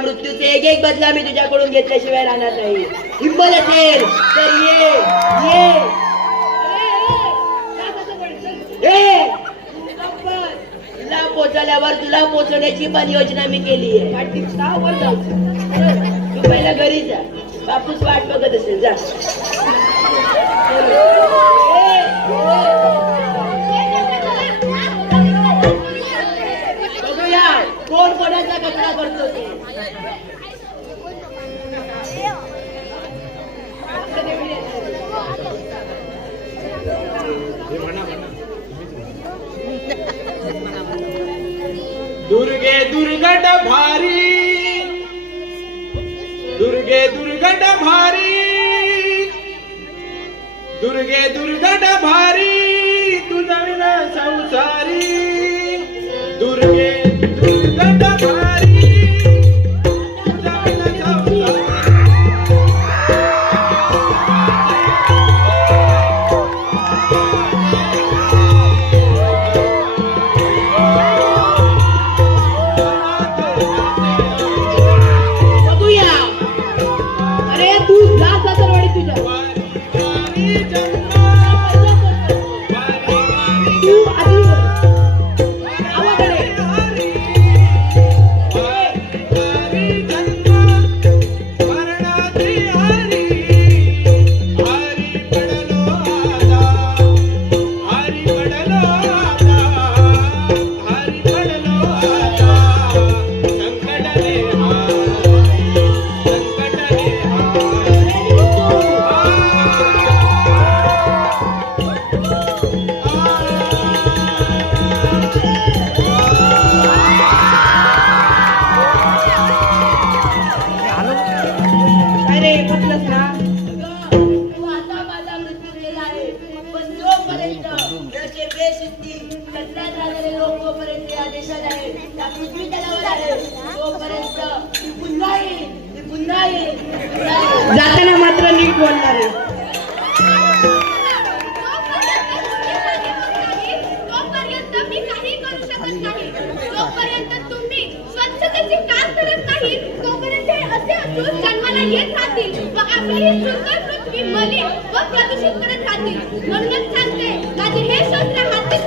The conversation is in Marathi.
मृत्यूचे एक एक बदला मी तुझ्याकडून घेतल्याशिवाय राहणार नाही. हिंमत असेल तर ये ये. तुला पोचल्यावर तुला पोचवण्याची पण योजना मी केली आहे. तू पहिला घरी जा, बापूस वाट बघत असेल. जा बघूया कोण कोणाचा कचरा करतो ते. दुर्गे दुर्गट भारी, दुर्गे दुर्गट भारी, दुर्गे दुर्गट भारी, तुझा विना संसारी. दुर्गे दुर्गट भारी, तुझा विना संसारी. जाताना मात्र नीट बोलणार आहे. तोपर्यंत मी काही करू शकत नाही. जोपर्यंत तुम्ही स्वच्छतेची काम करत नाही तोपर्यंत हे असे असून जन्माला येत राहतील व आपली ही सुंदर पृथ्वी मलिन व प्रदूषित करत राहतील. म्हणूनच सांगते माझे हे शस्त्र हाती